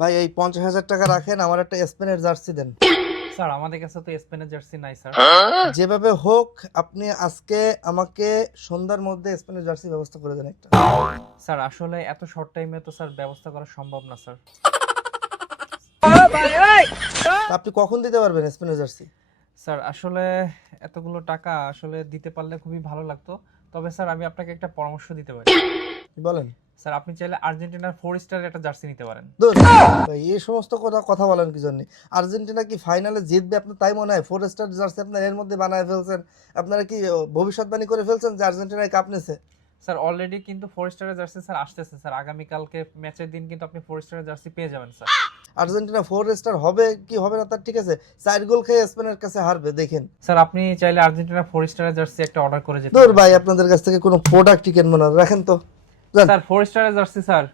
ভাই এই 50,000 টাকা রাখেন, আমার একটা স্পেনের জার্সি দেন। স্যার আমাদের কাছে তো স্পেনের জার্সি নাই স্যার। যেভাবে হোক আপনি আজকে আমাকে সন্ধ্যার মধ্যে স্পেনের জার্সি ব্যবস্থা করে দেন একটা। স্যার আসলে এত শর্ট টাইমে তো স্যার ব্যবস্থা করা সম্ভব না স্যার। তা আপনি কখন দিতে পারবেন স্পেনের জার্সি? স্যার আসলে এতগুলো টাকা আসলে দিতে পারলে খুবই ভালো লাগতো। তবে স্যার আমি আপনাকে একটা পরামর্শ দিতে পারি। বলেন। স্যার আপনি চাইলে আর্জেন্টিনার 4 স্টারের একটা জার্সি নিতে পারেন। দূর ভাই, এই সমস্ত কথা বলেন কি জন্য? আর্জেন্টিনা কি ফাইনালে জিতবে আপনার তাই মনে হয়? 4 স্টার জার্সি আপনার এর মধ্যে বানায় ফেলছেন। আপনারা কি ভবিষ্যৎবাণী করে ফেলছেন যে আর্জেন্টিনায় কাপ নেছে? স্যার অলরেডি কিন্তু 4 স্টারের জার্সি স্যার আসতেছে স্যার। আগামীকালকে ম্যাচের দিন কিন্তু আপনি 4 স্টারের জার্সি পেয়ে যাবেন স্যার। আর্জেন্টিনা 4 স্টার হবে কি হবে না তার ঠিক আছে, 4 গোল খেয়ে স্পেনের কাছে হারবে দেখেন। স্যার আপনি চাইলে আর্জেন্টিনা 4 স্টারের জার্সি একটা অর্ডার করে যেতে দূর পারেন ভাই, স্যার। আপনাদের কাছ থেকে কোনো প্রোডাক্টই কিনবো না, রাখেন তো। যান। স্যার 4 স্টারের জার্সি স্যার।